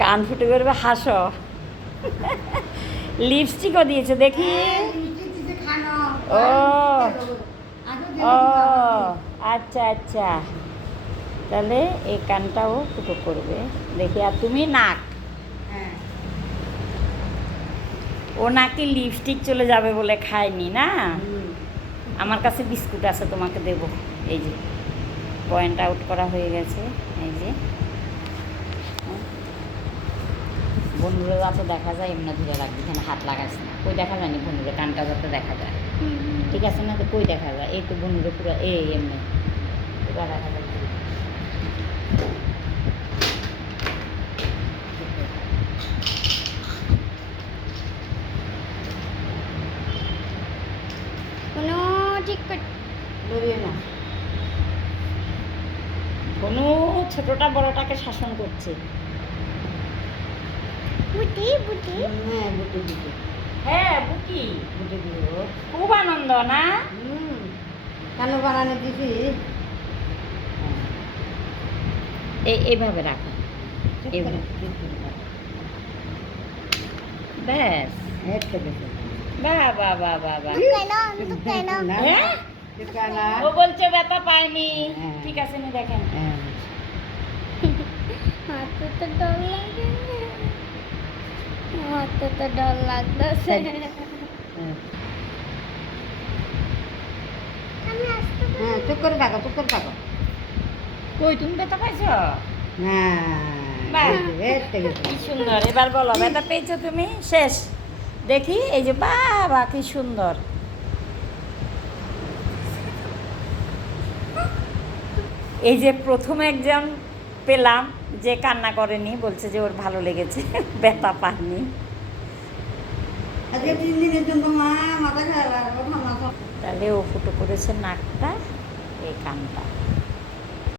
কান ফুটে করবে, হাসো। লিপস্টিকও দিয়েছে দেখি। ও ও আচ্ছা আচ্ছা, তাহলে এই কানটাও ফুটো করবে দেখি। আর তুমি নাক, ও নাকি লিপস্টিক চলে যাবে বলে খায়নি না। আমার কাছে বিস্কুট আছে, তোমাকে দেব। এই যে পয়েন্ট আউট করা হয়ে গেছে, এই যে বন্ধুরা যাতে দেখা যায় এমনি ধরে রাখবি, এখানে হাত লাগাস না। কই দেখা যায়নি বন্ধুরা, কানটা যাতে দেখা যায়, ঠিক আছে না? তো কই দেখা যায়? এই তো বন্ধুরা পুরো এই এমনি পুরো দেখা যায়। কোনো ঠিক বেরিয়ে না, কোনো ছোটটা বড়টাকে শাসন করছে। বুটি বুটি হ্যাঁ বুটি বুটি, হ্যাঁ বুটি বুটি দিব। খুব আনন্দ না? কেন বানানো দিছি? এইভাবে রাখো, এইভাবে। ব্যাস, বাহ বাহ বাহ বাহ বাহ। তো কেন হ্যাঁ, ঠিকানা। ও বলছে ব্যথা পাইনি। হ্যাঁ। ঠিক আছে, নি দেখেন। হাতে তো ডর লাগে, হাতে তো ডর লাগতেছে। আমি আসতে হ্যাঁ, চুপ করে থাকো, চুপ করে থাকো। কই তুমি ব্যথা পাইছো? বাহ। হ্যাঁ, কি সুন্দর, এবার বলো ব্যথা পেয়েছো তুমি? শেষ দেখি, এই যে বাবা কি সুন্দর। এই যে প্রথম একজন পেলাম যে কান্না করেনি, বলছে যে ওর ভালো লেগেছে, ব্যথা পায়নি। আজকে 3 দিনের জন্য মা মাথা খারাপ, কথা না। তাহলে ও ফুটো করেছে নাকটা, এই কানটা।